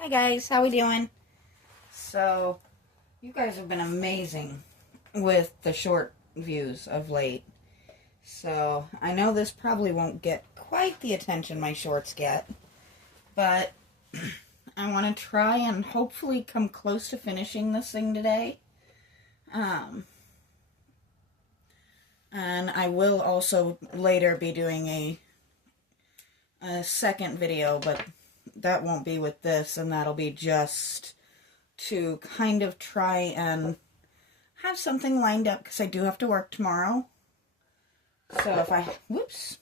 Hi guys, how we doing? So, you guys have been amazing with the short views of late. So, I know this probably won't get quite the attention my shorts get, but I want to try and hopefully come close to finishing this thing today. And I will also later be doing a second video, but that won't be with this, and that'll be just to kind of try and have something lined up, because I do have to work tomorrow. So if I, whoops,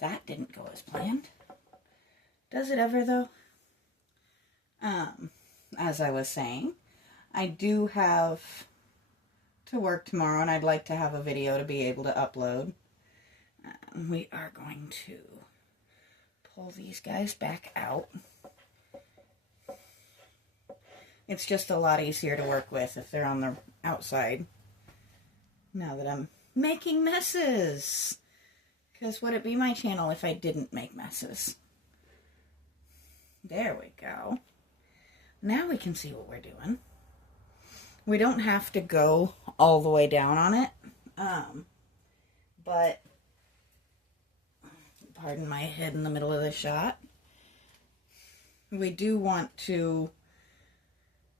that didn't go as planned. Does it ever, though? As I was saying, I do have to work tomorrow, and I'd like to have a video to be able to upload. We are going to pull these guys back out. It's just a lot easier to work with if they're on the outside. Now that I'm making messes. Because would it be my channel if I didn't make messes? There we go. Now we can see what we're doing. We don't have to go all the way down on it. But, pardon my head in the middle of the shot. We do want to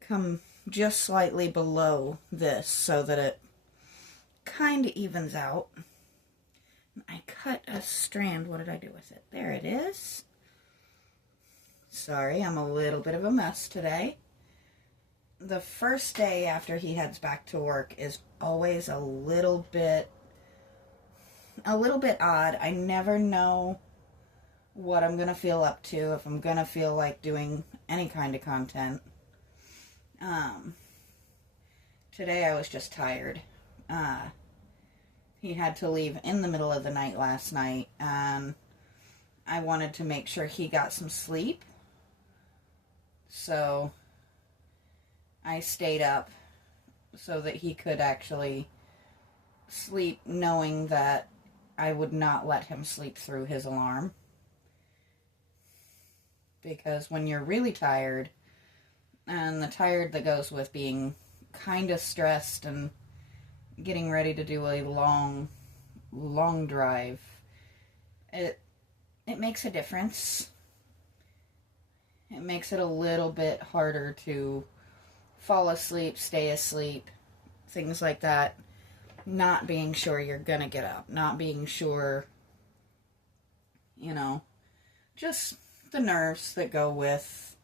come just slightly below this so that it kind of evens out. I cut a strand. What did I do with it? There it is. Sorry, I'm a little bit of a mess today. The first day after he heads back to work is always a little bit odd. I never know what I'm going to feel up to, if I'm going to feel like doing any kind of content. Today I was just tired. He had to leave in the middle of the night last night, and I wanted to make sure he got some sleep. So I stayed up so that he could actually sleep, knowing that I would not let him sleep through his alarm. Because when you're really tired, and the tired that goes with being kind of stressed and getting ready to do a long drive, it makes a difference. It makes it a little bit harder to fall asleep, stay asleep, things like that. Not being sure you're gonna get up, not being sure, just the nerves that go with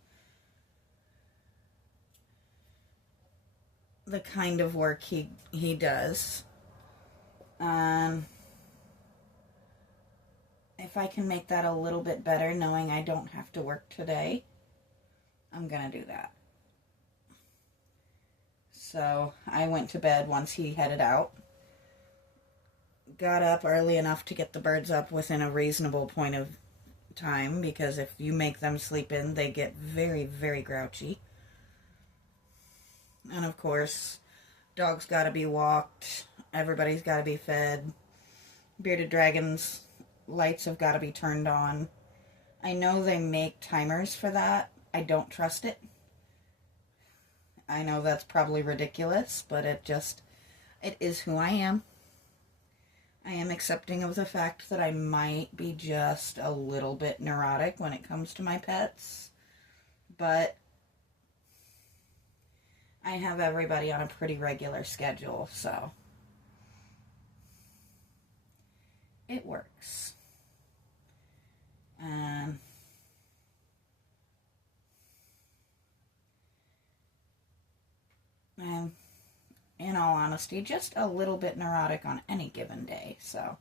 the kind of work he does. If I can make that a little bit better, knowing I don't have to work today, I'm gonna do that. So I went to bed once he headed out. Got up early enough to get the birds up within a reasonable point of time, because if you make them sleep in, they get very, very grouchy. And of course, dogs gotta be walked, everybody's gotta be fed, bearded dragons' lights have gotta be turned on. I know they make timers for that. I don't trust it. I know that's probably ridiculous, but it is who I am. I am accepting of the fact that I might be just a little bit neurotic when it comes to my pets, but I have everybody on a pretty regular schedule, so it works. And I'm, in all honesty, just a little bit neurotic on any given day, so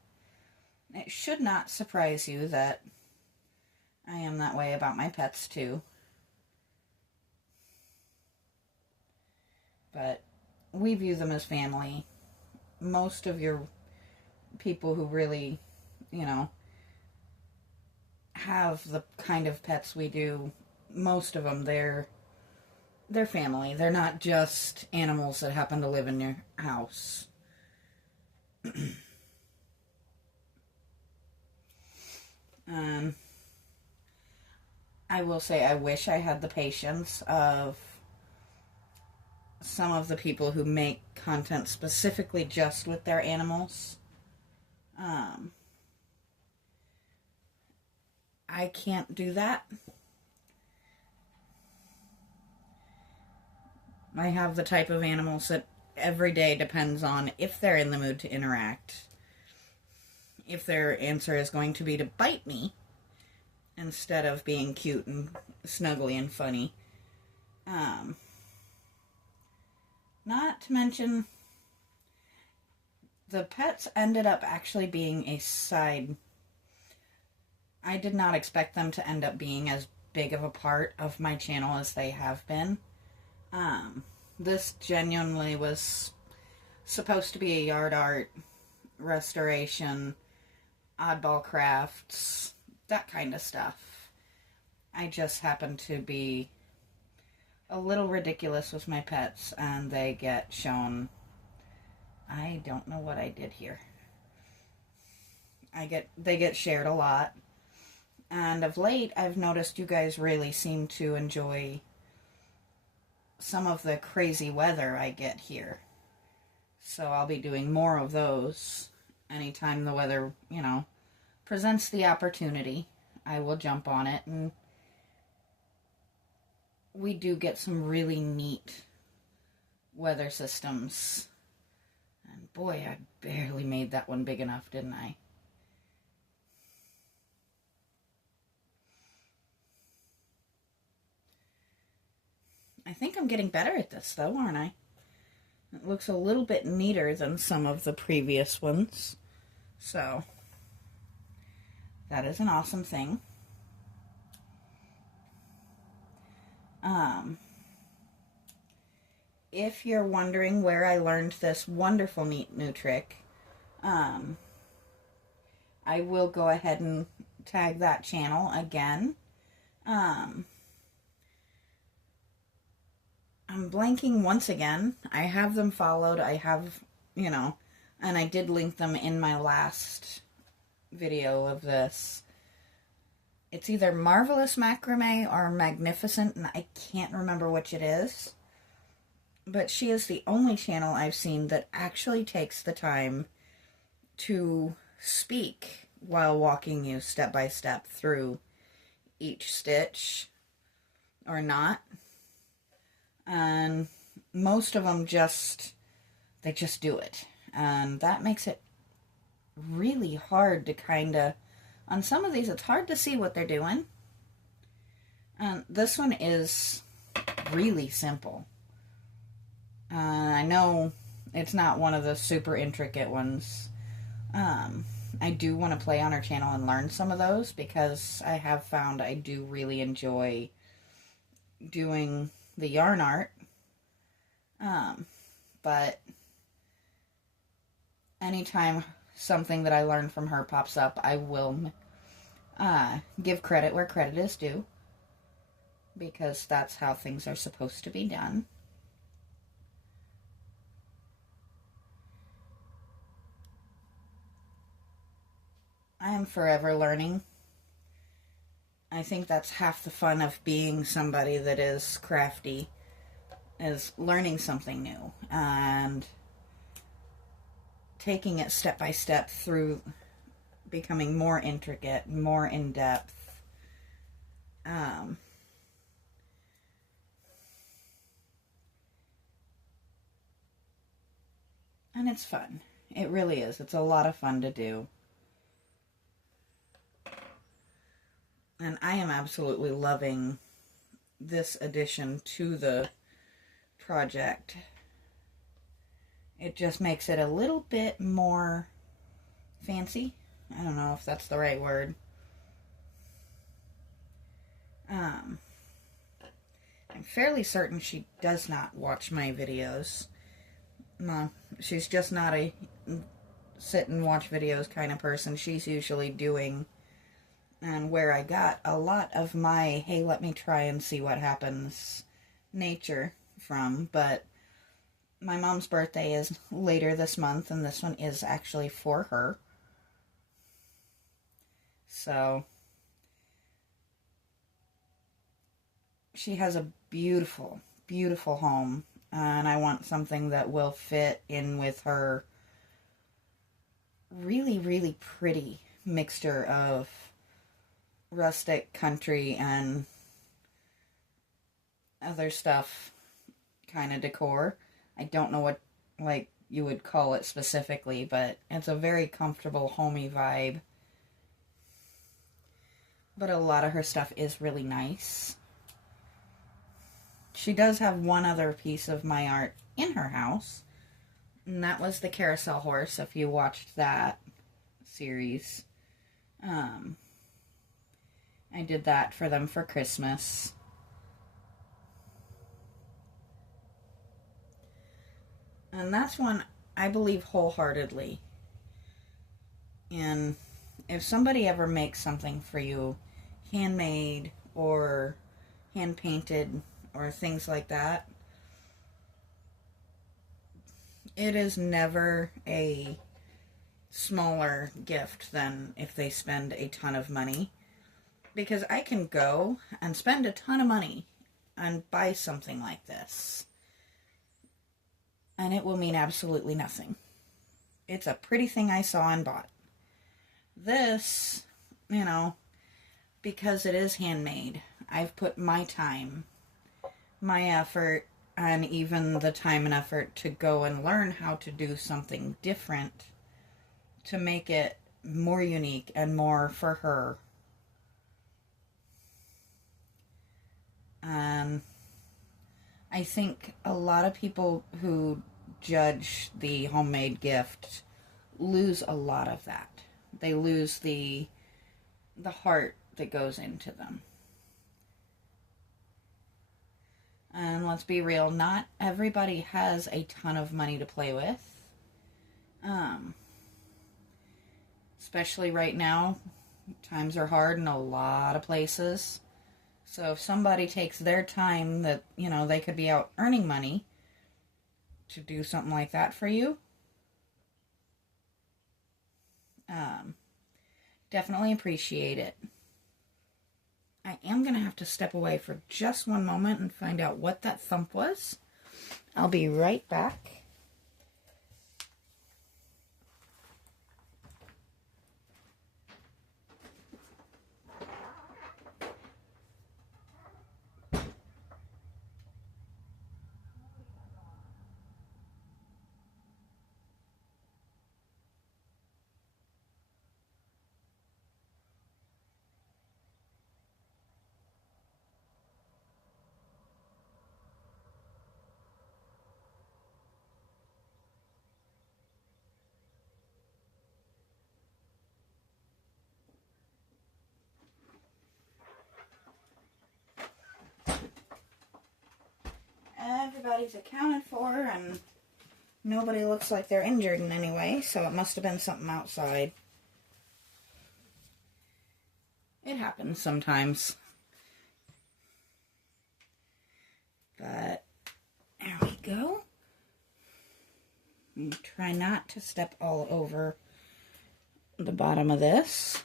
it should not surprise you that I am that way about my pets too. But we view them as family. Most of your people who really, have the kind of pets we do, most of them, they're family. They're not just animals that happen to live in your house. I will say I wish I had the patience of some of the people who make content specifically just with their animals. I can't do that. I have the type of animals that every day depends on if they're in the mood to interact. If their answer is going to be to bite me instead of being cute and snuggly and funny. Not to mention, the pets ended up actually being a side. I did not expect them to end up being as big of a part of my channel as they have been. This genuinely was supposed to be a yard art, restoration, oddball crafts, that kind of stuff. I just happen to be a little ridiculous with my pets, and they get shown. I don't know what I did here. They get shared a lot. And of late, I've noticed you guys really seem to enjoy some of the crazy weather I get here. So I'll be doing more of those anytime the weather, presents the opportunity. I will jump on it, and we do get some really neat weather systems. And boy, I barely made that one big enough, didn't I? I think I'm getting better at this, though, aren't I? It looks a little bit neater than some of the previous ones. So, that is an awesome thing. If you're wondering where I learned this wonderful neat new trick, I will go ahead and tag that channel again. I'm blanking once again. I have them followed. I have, and I did link them in my last video of this. It's either Marvelous Macrame or Magnificent, and I can't remember which it is. But she is the only channel I've seen that actually takes the time to speak while walking you step by step through each stitch or not. And most of them they just do it. And that makes it really hard to on some of these, it's hard to see what they're doing. And this one is really simple. I know it's not one of the super intricate ones. I do want to play on her channel and learn some of those, because I have found I do really enjoy doing the yarn art. But anytime something that I learn from her pops up, I will give credit where credit is due, because that's how things are supposed to be done. I am forever learning. I think that's half the fun of being somebody that is crafty, is learning something new and taking it step by step through becoming more intricate, more in-depth. And it's fun. It really is. It's a lot of fun to do. And I am absolutely loving this addition to the project. It just makes it a little bit more fancy. I don't know if that's the right word. I'm fairly certain she does not watch my videos. No, she's just not a sit and watch videos kind of person. She's usually doing, and where I got a lot of my, hey, let me try and see what happens nature from. But my mom's birthday is later this month, and this one is actually for her. So she has a beautiful, beautiful home, and I want something that will fit in with her really, really pretty mixture of rustic, country, and other stuff kind of decor. I don't know what, like, you would call it specifically, but it's a very comfortable, homey vibe. But a lot of her stuff is really nice. She does have one other piece of my art in her house, and that was the carousel horse, if you watched that series. I did that for them for Christmas. And that's one I believe wholeheartedly in. If somebody ever makes something for you, handmade or hand painted or things like that, it is never a smaller gift than if they spend a ton of money. Because I can go and spend a ton of money and buy something like this, and it will mean absolutely nothing. It's a pretty thing I saw and bought. This, because it is handmade, I've put my time, my effort, and even the time and effort to go and learn how to do something different to make it more unique and more for her. I think a lot of people who judge the homemade gift lose a lot of that. They lose the heart that goes into them. And let's be real, not everybody has a ton of money to play with. Especially right now, times are hard in a lot of places. So if somebody takes their time that, they could be out earning money to do something like that for you, definitely appreciate it. I am going to have to step away for just one moment and find out what that thump was. I'll be right back. Everybody's accounted for, and nobody looks like they're injured in any way, so it must have been something outside. It happens sometimes. But there we go. And try not to step all over the bottom of this.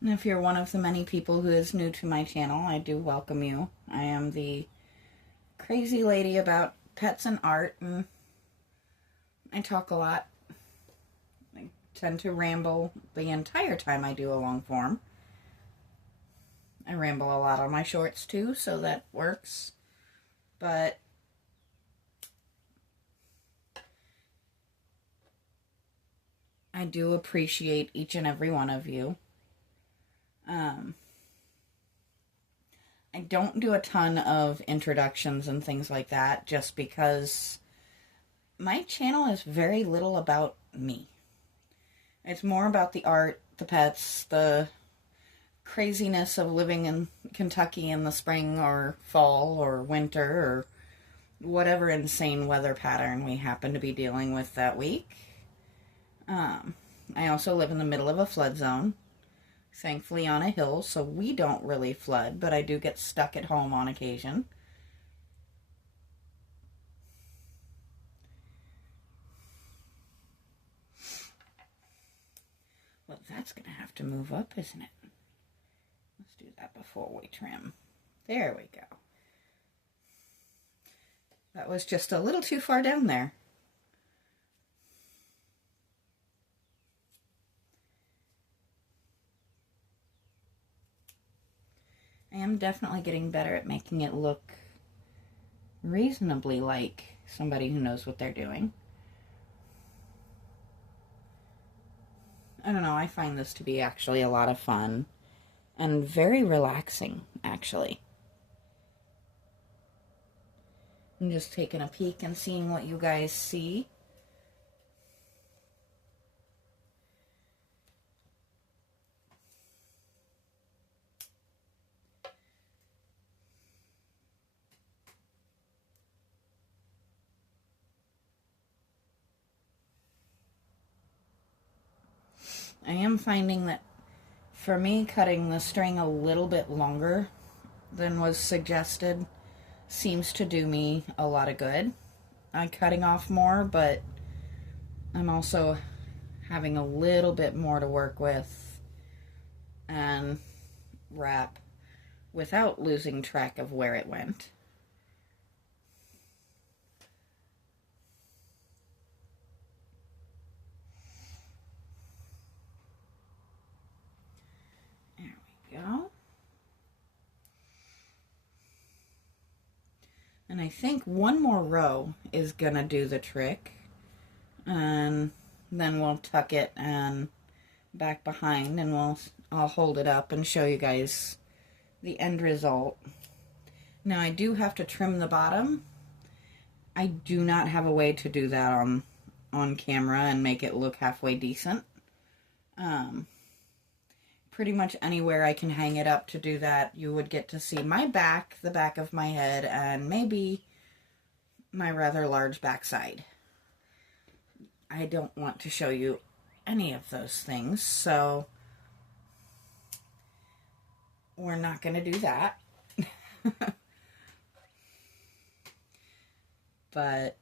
And if you're one of the many people who is new to my channel, I do welcome you. I am the crazy lady about pets and art, and I talk a lot. I tend to ramble the entire time I do a long form. I ramble a lot on my shorts too, so that works. But I do appreciate each and every one of you. I don't do a ton of introductions and things like that just because my channel is very little about me. It's more about the art, the pets, the craziness of living in Kentucky in the spring or fall or winter or whatever insane weather pattern we happen to be dealing with that week. I also live in the middle of a flood zone. thankfully on a hill, so we don't really flood, but I do get stuck at home on occasion. Well, that's going to have to move up, isn't it? Let's do that before we trim. There we go. That was just a little too far down there. I am definitely getting better at making it look reasonably like somebody who knows what they're doing. I don't know, I find this to be actually a lot of fun and very relaxing, actually. I'm just taking a peek and seeing what you guys see. I am finding that for me, cutting the string a little bit longer than was suggested seems to do me a lot of good. I'm cutting off more, but I'm also having a little bit more to work with and wrap without losing track of where it went. There we go. And I think one more row is gonna do the trick, and then we'll tuck it and back behind, and I'll hold it up and show you guys the end result. Now I do have to trim the bottom. I do not have a way to do that on camera and make it look halfway decent. Pretty much anywhere I can hang it up to do that, you would get to see my back, the back of my head, and maybe my rather large backside. I don't want to show you any of those things, so we're not going to do that. But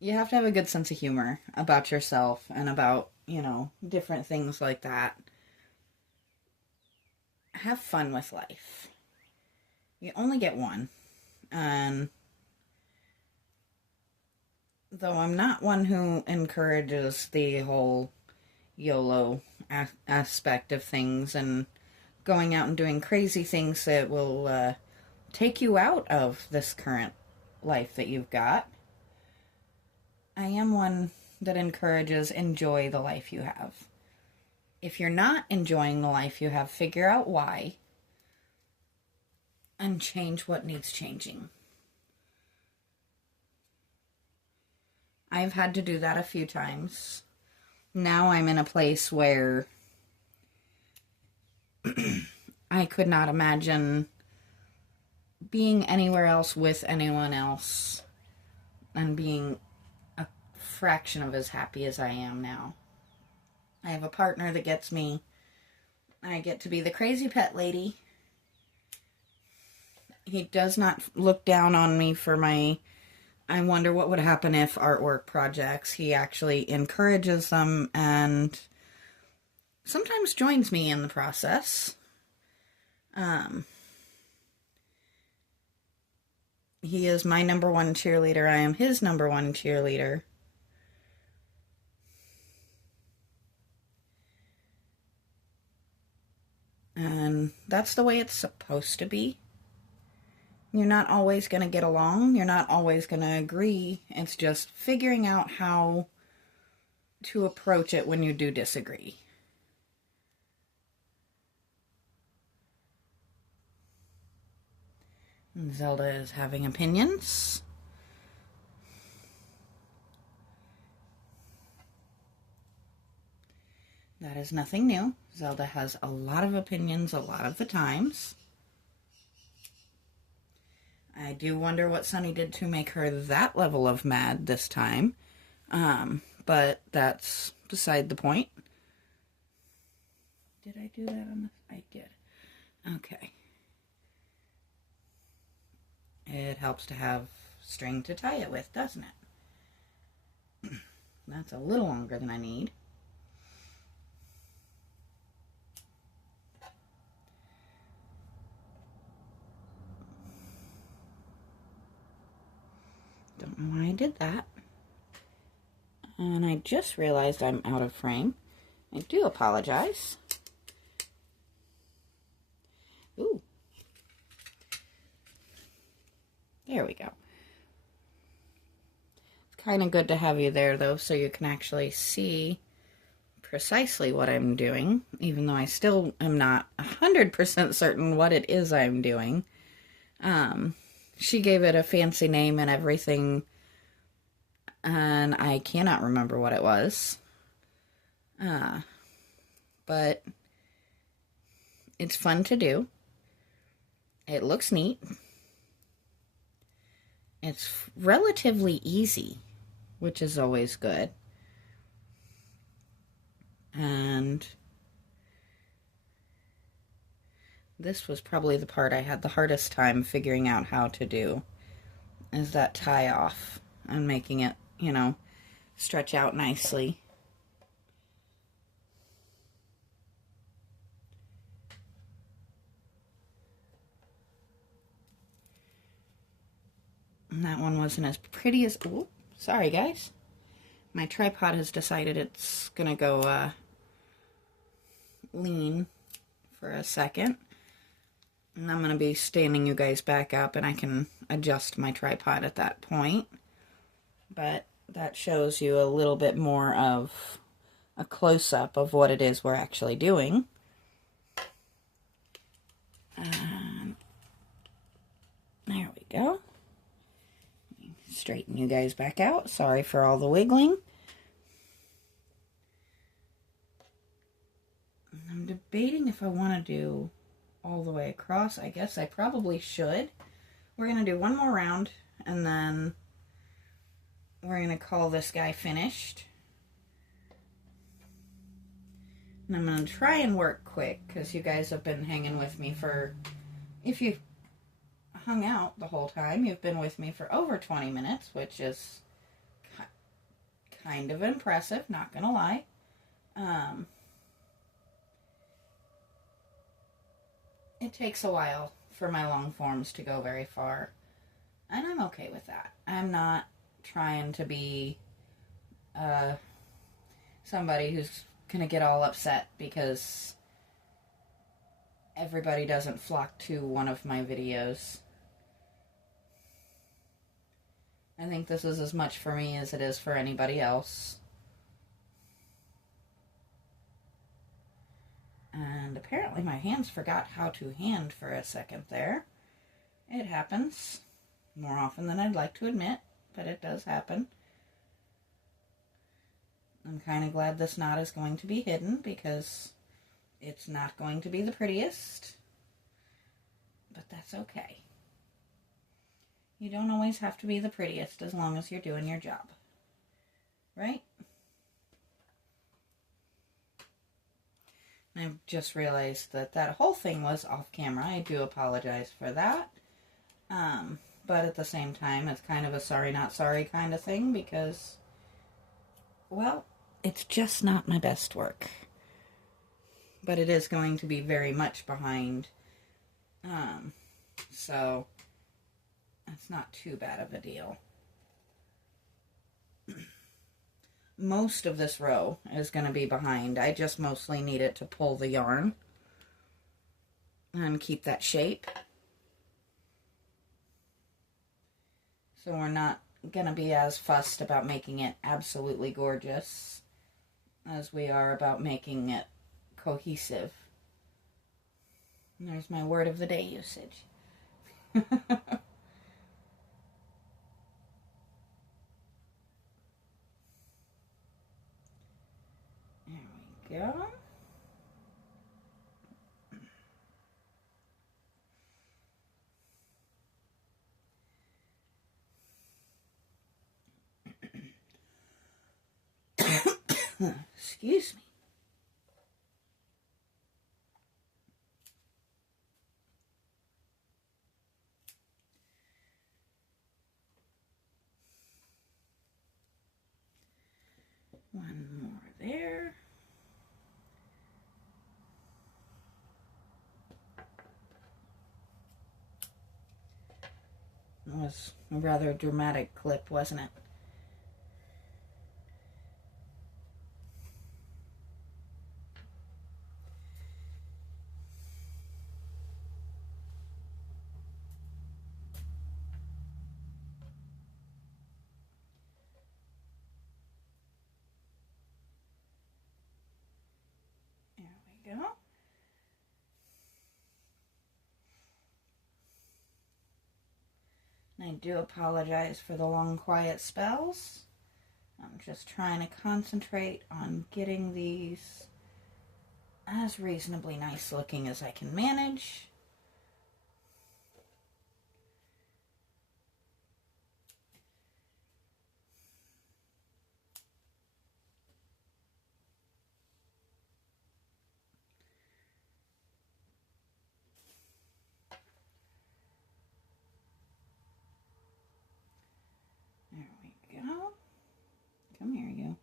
you have to have a good sense of humor about yourself and about, you know, different things like that. Have fun with life. You only get one. And though I'm not one who encourages the whole YOLO aspect of things and going out and doing crazy things that will take you out of this current life that you've got, I am one that encourages enjoy the life you have. If you're not enjoying the life you have, figure out why and change what needs changing. I've had to do that a few times. Now I'm in a place where I could not imagine being anywhere else with anyone else and being a fraction of as happy as I am now. I have a partner that gets me. I get to be the crazy pet lady. He does not look down on me for my I wonder what would happen if artwork projects. He actually encourages them and sometimes joins me in the process. He is my number one cheerleader. I am his number one cheerleader. And that's the way it's supposed to be. You're not always going to get along. You're not always going to agree. It's just figuring out how to approach it when you do disagree. Zelda is having opinions. That is nothing new. Zelda has a lot of opinions a lot of the times. I do wonder what Sunny did to make her that level of mad this time. But that's beside the point. Did I do that on this? I did. Okay. It helps to have string to tie it with, doesn't it? That's a little longer than I need. Don't know why I did that. And I just realized I'm out of frame. I do apologize. Ooh. There we go. It's kind of good to have you there, though, so you can actually see precisely what I'm doing, even though I still am not 100% certain what it is I'm doing. She gave it a fancy name and everything, and I cannot remember what it was. But it's fun to do. It looks neat. It's relatively easy, which is always good. And this was probably the part I had the hardest time figuring out how to do, is that tie off and making it, you know, stretch out nicely. And that one wasn't as pretty as, ooh, sorry guys. My tripod has decided it's gonna go lean for a second. And I'm gonna be standing you guys back up, and I can adjust my tripod at that point. But that shows you a little bit more of a close-up of what it is we're actually doing. There we go. Straighten you guys back out. Sorry for all the wiggling. I'm debating if I want to do all the way across. I guess I probably should. We're going to do one more round, and then we're going to call this guy finished. And I'm going to try and work quick, because you guys have been hanging with me for, if you've hung out the whole time, you've been with me for over 20 minutes, which is kind of impressive, not going to lie. It takes a while for my long forms to go very far, and I'm okay with that. I'm not trying to be somebody who's gonna get all upset because everybody doesn't flock to one of my videos. I think this is as much for me as it is for anybody else. And apparently my hands forgot how to hand for a second there. It happens more often than I'd like to admit, but it does happen. I'm kind of glad this knot is going to be hidden, because it's not going to be the prettiest, but that's okay. You don't always have to be the prettiest as long as you're doing your job, right? I've just realized that that whole thing was off camera. I do apologize for that. But at the same time, it's kind of a sorry not sorry kind of thing, because, well, it's just not my best work. But it is going to be very much behind. So it's not too bad of a deal. Most of this row is going to be behind. I just mostly need it to pull the yarn and keep that shape. So we're not going to be as fussed about making it absolutely gorgeous as we are about making it cohesive. And there's my word of the day usage. There we go. Excuse me. One more there. It was a rather dramatic clip, wasn't it? There we go. And I do apologize for the long, quiet spells. I'm just trying to concentrate on getting these as reasonably nice looking as I can manage. There we go. Come here, you.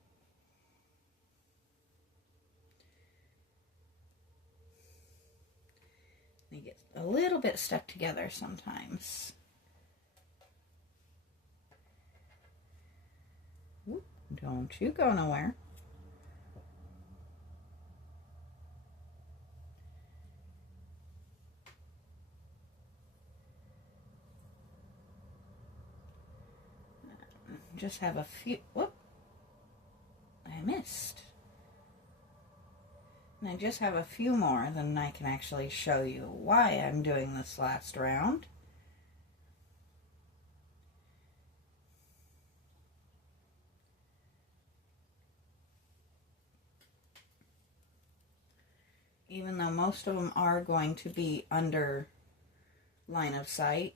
They get a little bit stuck together sometimes. Ooh, don't you go nowhere. Just have a few. Whoop! I missed. And I just have a few more, then I can actually show you why I'm doing this last round. Even though most of them are going to be under line of sight,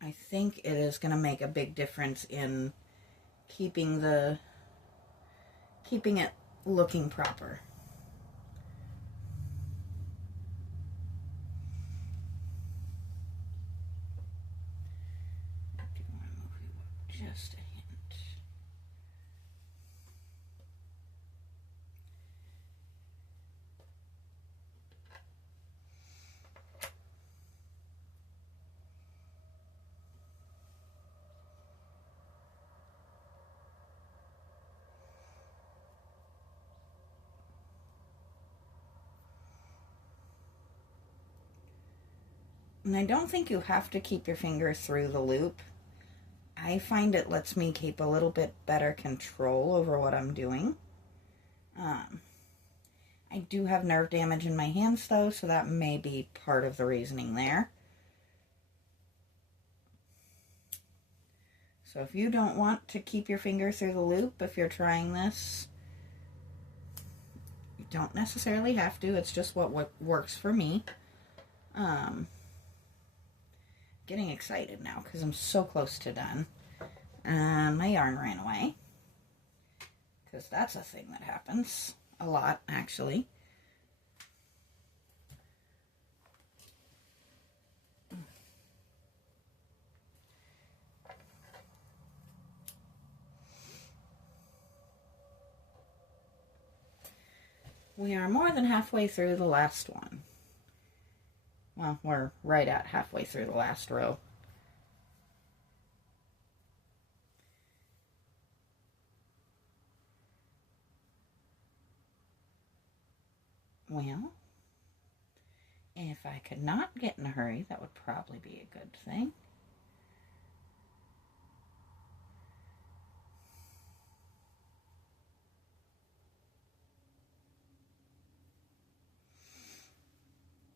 I think it is going to make a big difference in keeping it looking proper. I do want to move you up just a hint. And I don't think you have to keep your finger through the loop. I find it lets me keep a little bit better control over what I'm doing. I do have nerve damage in my hands though, so that may be part of the reasoning there. So if you don't want to keep your finger through the loop, if you're trying this, you don't necessarily have to. It's just what works for me. Getting excited now because I'm so close to done. My yarn ran away, because that's a thing that happens a lot, actually. We are more than halfway through the last one. Well, we're right at halfway through the last row. Well, if I could not get in a hurry, that would probably be a good thing.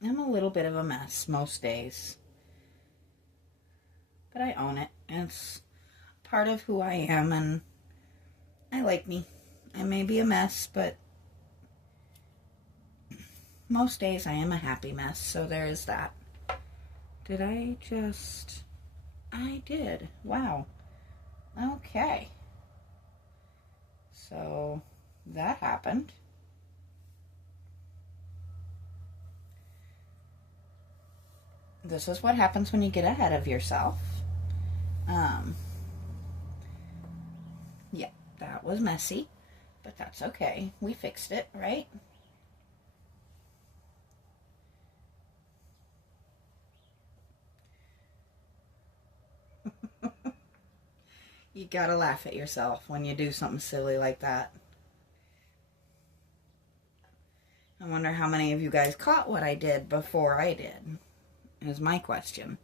I'm a little bit of a mess most days, but I own it. It's part of who I am, and I like me. I may be a mess, but most days I am a happy mess, so there is that. Did I just... I did. Wow. Okay. So that happened. This is what happens when you get ahead of yourself. Yeah, that was messy. But that's okay. We fixed it, right? You gotta laugh at yourself when you do something silly like that. I wonder how many of you guys caught what I did before I did, is my question.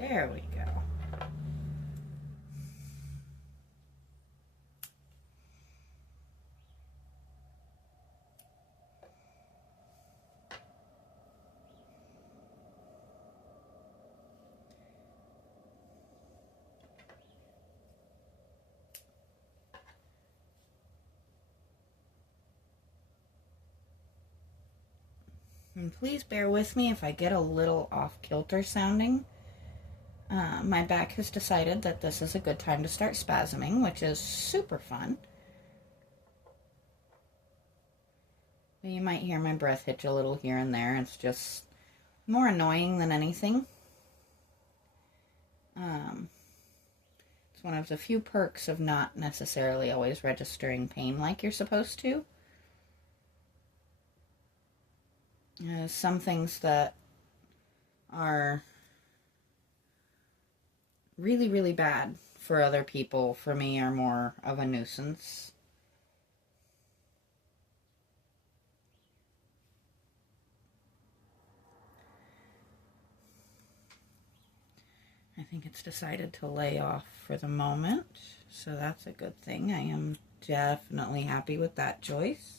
There we go. And please bear with me if I get a little off-kilter sounding. My back has decided that this is a good time to start spasming, which is super fun. You might hear my breath hitch a little here and there. It's just more annoying than anything. It's one of the few perks of not necessarily always registering pain like you're supposed to. Some things that are really, really bad for other people, for me, are more of a nuisance. I think it's decided to lay off for the moment, so that's a good thing. I am definitely happy with that choice.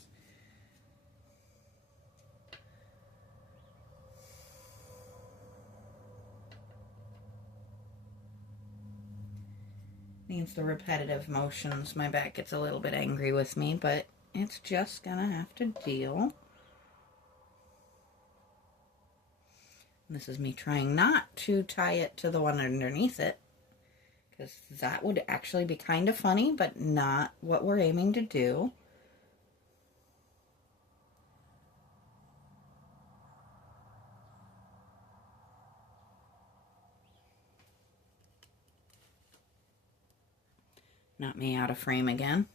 Means the repetitive motions. My back gets a little bit angry with me, but it's just gonna have to deal. And this is me trying not to tie it to the one underneath it, because that would actually be kind of funny, but not what we're aiming to do. Not me out of frame again.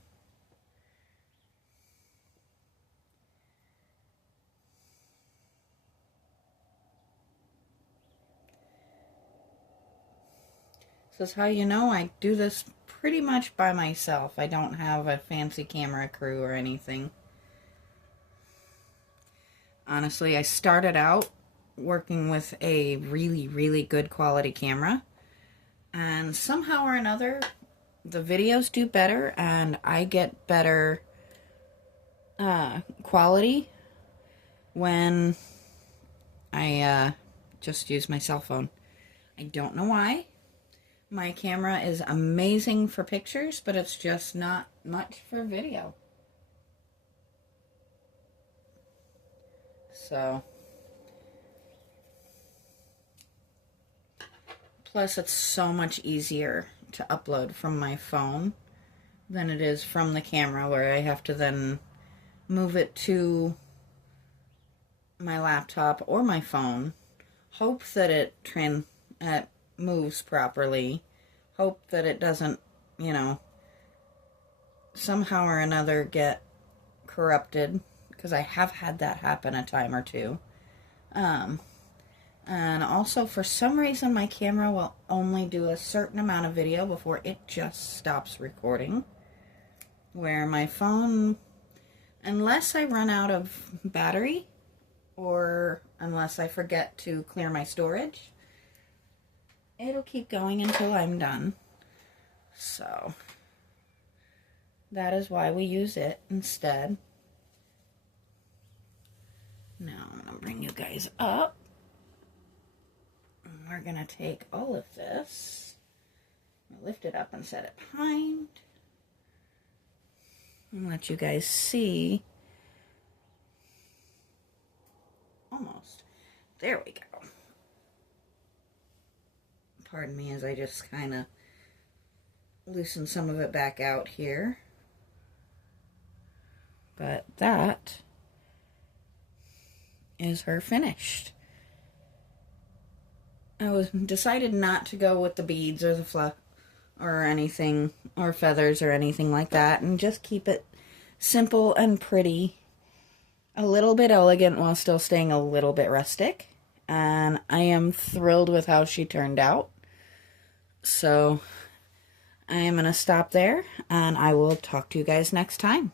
This is how you know I do this pretty much by myself. I don't have a fancy camera crew or anything. Honestly, I started out working with a really, really good quality camera, and somehow or another, the videos do better, and I get better quality when I just use my cell phone. I don't know why. My camera is amazing for pictures, but it's just not much for video. So, plus it's so much easier to upload from my phone than it is from the camera, where I have to then move it to my laptop or my phone, hope that it moves properly, hope that it doesn't, somehow or another get corrupted, because I have had that happen a time or two. And also, for some reason, my camera will only do a certain amount of video before it just stops recording. Where my phone, unless I run out of battery, or unless I forget to clear my storage, it'll keep going until I'm done. So, that is why we use it instead. Now, I'm going to bring you guys up. We're going to take all of this, lift it up and set it behind. I'll let you guys see. Almost. There we go. Pardon me as I just kind of loosen some of it back out here. But that is her finished. I was decided not to go with the beads or the fluff or anything, or feathers or anything like that, and just keep it simple and pretty. A little bit elegant while still staying a little bit rustic. And I am thrilled with how she turned out. So I am going to stop there, and I will talk to you guys next time.